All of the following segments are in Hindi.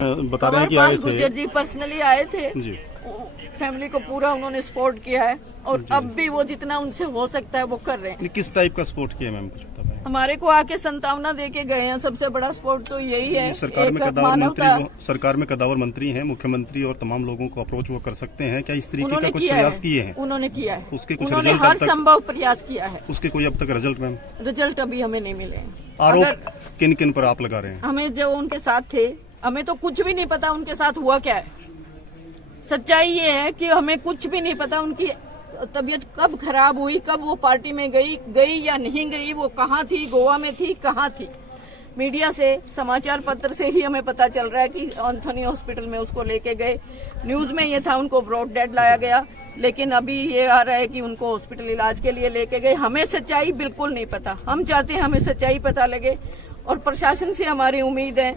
बता रहे हैं कि आए थे गुजर जी पर्सनली आए थे जी। फैमिली को पूरा उन्होंने सपोर्ट किया है और अब भी वो जितना उनसे हो सकता है वो कर रहे हैं। किस टाइप का सपोर्ट किया मैम, कुछ बता पाएं? हमारे को आके संतावना दे के गए हैं। सबसे बड़ा सपोर्ट तो यही है। सरकार में कदावर मंत्री हैं, मुख्यमंत्री और तमाम लोगों को अप्रोच वो कर सकते हैं क्या? इस तरीके का कुछ प्रयास किए हैं? उन्होंने किया है। उसके कुछ उन्होंने रिजल्ट हर संभव प्रयास किया है। उसके कोई अब तक रिजल्ट मैम? रिजल्ट अभी हमें नहीं मिले। आरोप किन किन पर आप लगा रहे हैं? हमें जो उनके साथ थे, हमें तो कुछ भी नहीं पता उनके साथ हुआ क्या है। सच्चाई ये है कि हमें कुछ भी नहीं पता उनकी तबीयत कब खराब हुई, कब वो पार्टी में गई या नहीं गई, वो कहाँ थी, गोवा में थी, कहाँ थी। मीडिया से, समाचार पत्र से ही हमें पता चल रहा है कि एंथोनी हॉस्पिटल में उसको लेके गए। न्यूज में ये था उनको ब्रॉड डेड लाया गया, लेकिन अभी ये आ रहा है कि उनको हॉस्पिटल इलाज के लिए लेके गए। हमें सच्चाई बिल्कुल नहीं पता। हम चाहते हैं हमें सच्चाई पता लगे और प्रशासन से हमारी उम्मीद है।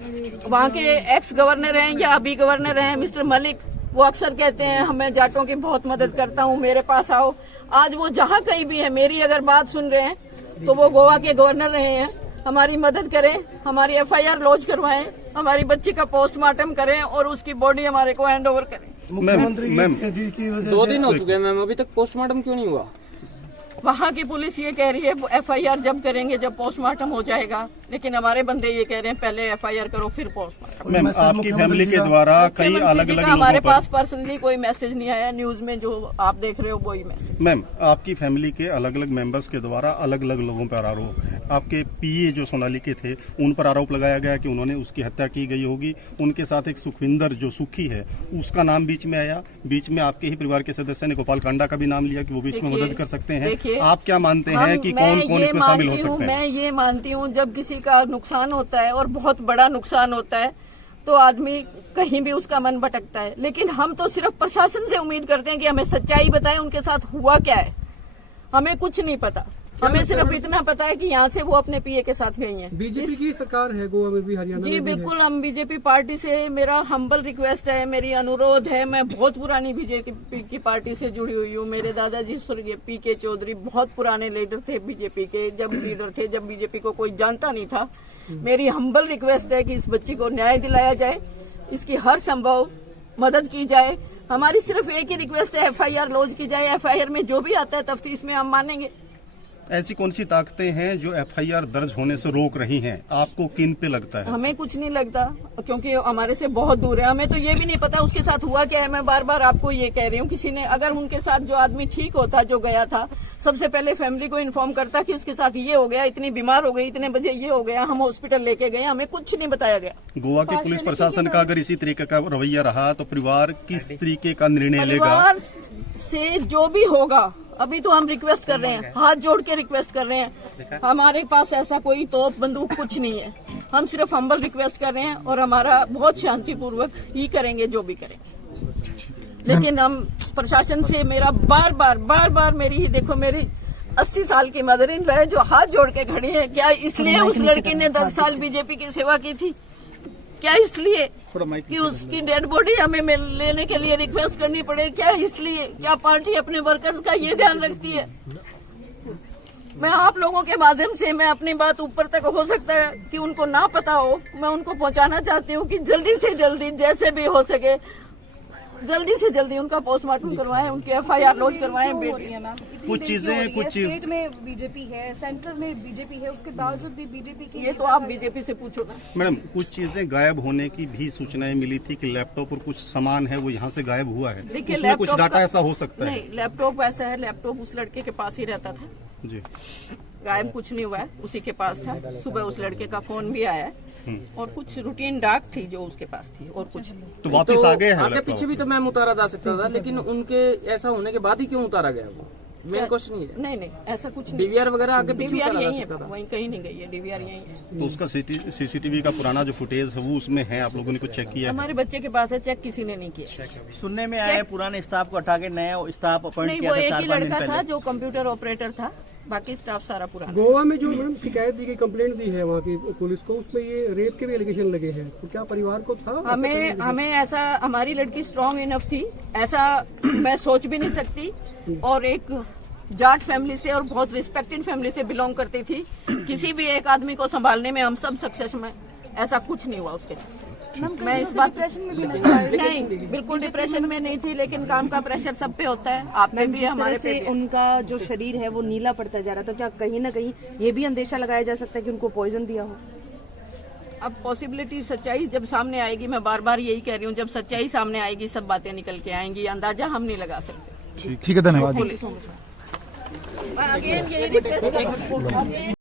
वहाँ के एक्स गवर्नर हैं या अभी गवर्नर हैं मिस्टर मलिक, वो अक्सर कहते हैं हमें जाटों की बहुत मदद करता हूँ, मेरे पास आओ। आज वो जहाँ कहीं भी है, मेरी अगर बात सुन रहे हैं तो वो गोवा के गवर्नर रहे हैं। हमारी मदद करें, हमारी FIR लॉन्च करवाएं, हमारी बच्ची का पोस्टमार्टम करें और उसकी बॉडी हमारे को हैंड ओवर करें। मुख्यमंत्री जी की वजह 2 दिन हो चुके हैं मैम, अभी तक पोस्टमार्टम क्यों नहीं हुआ? वहाँ की पुलिस ये कह रही है FIR जब करेंगे, जब पोस्टमार्टम हो जाएगा, लेकिन हमारे बंदे ये कह रहे हैं पहले FIR करो फिर पोस्टमार्टम। मैम आपकी फैमिली के द्वारा कई अलग अलग हमारे पास पर्सनली कोई मैसेज नहीं आया। न्यूज में जो आप देख रहे हो वही मैसेज। मैम आपकी फैमिली के अलग अलग मेंबर्स के द्वारा अलग अलग लोगों पर आरोप है। आपके PA जो सोनाली के थे उन पर आरोप लगाया गया कि उन्होंने उसकी हत्या की गई होगी। उनके साथ एक सुखविंदर जो सुखी है उसका नाम बीच में आया। बीच में आपके ही परिवार के सदस्य ने गोपाल कांडा का भी नाम लिया कि वो बीच में मदद कर सकते हैं। आप क्या मानते हैं कि कौन कौन इसमें शामिल हो सकते हैं? मैं ये मानती हूँ जब किसी का नुकसान होता है और बहुत बड़ा नुकसान होता है तो आदमी कहीं भी उसका मन भटकता है, लेकिन हम तो सिर्फ प्रशासन से उम्मीद करते हैं कि हमें सच्चाई बताएं उनके साथ हुआ क्या है। हमें कुछ नहीं पता, हमें सिर्फ इतना पता है कि यहाँ से वो अपने PA के साथ गई हैं। बीजेपी की सरकार है गोवा में भी, हरियाणा जी बिल्कुल, हम बीजेपी पार्टी से, मेरा हम्बल रिक्वेस्ट है, मेरी अनुरोध है। मैं बहुत पुरानी बीजेपी की पार्टी से जुड़ी हुई हूँ। मेरे दादाजी स्वर्गीय PK चौधरी बहुत पुराने लीडर थे बीजेपी के, जब लीडर थे, जब बीजेपी को कोई जानता नहीं था। मेरी हम्बल रिक्वेस्ट है कि इस बच्ची को न्याय दिलाया जाए, इसकी हर संभव मदद की जाए। हमारी सिर्फ एक ही रिक्वेस्ट है, FIR लॉन्च की जाए। FIR में जो भी आता है तफ्तीश में हम मानेंगे। ऐसी कौन सी ताकतें हैं जो FIR दर्ज होने से रोक रही हैं? आपको किन पे लगता है? हमें कुछ नहीं लगता क्योंकि हमारे से बहुत दूर है। हमें तो ये भी नहीं पता उसके साथ हुआ क्या है। मैं बार बार आपको ये कह रही हूँ, किसी ने अगर उनके साथ जो आदमी ठीक होता, जो गया था, सबसे पहले फैमिली को इन्फॉर्म करता कि उसके साथ ये हो गया, इतनी बीमार हो गई, इतने बजे ये हो गया, हम हॉस्पिटल लेके गए। हमें कुछ नहीं बताया गया। गोवा के पुलिस प्रशासन का अगर इसी तरीके का रवैया रहा तो परिवार किस तरीके का निर्णय लेगा? परिवार से जो भी होगा, अभी तो हम रिक्वेस्ट कर रहे हैं, हाथ जोड़ के रिक्वेस्ट कर रहे हैं। हमारे पास ऐसा कोई तोप बंदूक कुछ नहीं है। हम सिर्फ हम्बल रिक्वेस्ट कर रहे हैं और हमारा बहुत शांतिपूर्वक ही करेंगे जो भी करेंगे। लेकिन हम प्रशासन से, मेरा बार बार मेरी ही देखो, मेरी 80 साल की मदर इन लॉ है जो हाथ जोड़ के खड़ी है। क्या इसलिए उस लड़की ने 10 साल बीजेपी की सेवा की थी? क्या इसलिए कि उसकी डेड बॉडी हमें लेने के लिए रिक्वेस्ट करनी पड़े? क्या इसलिए? क्या पार्टी अपने वर्कर्स का ये ध्यान रखती है? मैं आप लोगों के माध्यम से, मैं अपनी बात ऊपर तक हो सकता है कि उनको ना पता हो, मैं उनको पहुंचाना चाहती हूँ कि जल्दी से जल्दी, जैसे भी हो सके, जल्दी से जल्दी उनका पोस्टमार्टम करवाएं, उनकी FIR लॉन्च करवाएं। कुछ चीज में बीजेपी है, सेंटर में बीजेपी है, उसके बावजूद भी बीजेपी की, ये तो आप बीजेपी से पूछो ना। मैडम, कुछ चीजें गायब होने की भी सूचनाएं मिली थी कि लैपटॉप और कुछ सामान है वो यहाँ से गायब हुआ है। देखिए, उसमें कुछ डाटा ऐसा हो सकता है? नहीं, लैपटॉप ऐसा है, लैपटॉप उस लड़के के पास ही रहता था जी। गायब कुछ नहीं हुआ है, उसी के पास था। सुबह उस लड़के का फोन भी आया है और कुछ रूटीन डाक थी जो उसके पास थी और कुछ नहीं। तो वापस आ गए हैं? आगे पीछे भी तो मैम उतारा जा सकता था, लेकिन उनके ऐसा होने के बाद ही क्यों उतारा गया? वो मेन क्वेश्चन ही है। नहीं, ऐसा कुछ नहीं। DVR वगैरह आगे पीछे DVR उतारा जा यही है, सकता था। वहीं कहीं नहीं गई है। DVR यही है। तो उसका CCTV का पुराना जो फुटेज है वो उसमें है, आप लोगों ने कुछ चेक किया है? हमारे बच्चे के पास है, चेक किसी ने नहीं किया। सुनने में आया पुराने स्टाफ को हटा के नया स्टाफ अपॉइंट नहीं, किया वो था एक 4-5 ही दिन लड़का पहले। था जो कंप्यूटर ऑपरेटर था, बाकी स्टाफ सारा पुराना। गोवा में जो मैडम शिकायत दी गई, कंप्लेंट दी है वहाँ की पुलिस को, उसमें ये रेप के भी एलिगेशन लगे हैं, तो क्या परिवार को था? हमें ऐसा, हमारी लड़की स्ट्रांग इनफ थी, ऐसा मैं सोच भी नहीं सकती। और एक जाट फैमिली से और बहुत रिस्पेक्टेड फैमिली से बिलोंग करती थी। किसी भी एक आदमी को संभालने में हम सब सक्सेस में, ऐसा कुछ नहीं हुआ उसके साथ। मैं इस बात डिप्रेशन में भी नजर आ रही है। नहीं, बिल्कुल डिप्रेशन में नहीं थी, लेकिन काम का प्रेशर सब पे होता है, आप पे भी जिस हमारे तरह पे से भी। उनका जो शरीर है वो नीला पड़ता जा रहा, तो क्या कहीं ना कहीं ये भी अंदेशा लगाया जा सकता है कि उनको पॉइजन दिया हो? अब पॉसिबिलिटी, सच्चाई जब सामने आएगी, मैं बार बार यही कह रही हूँ, जब सच्चाई सामने आएगी सब बातें निकल के आएंगी, अंदाजा हम नहीं लगा सकते। ठीक है, धन्यवाद। पुलिस अगेन यही रिक्वेस्ट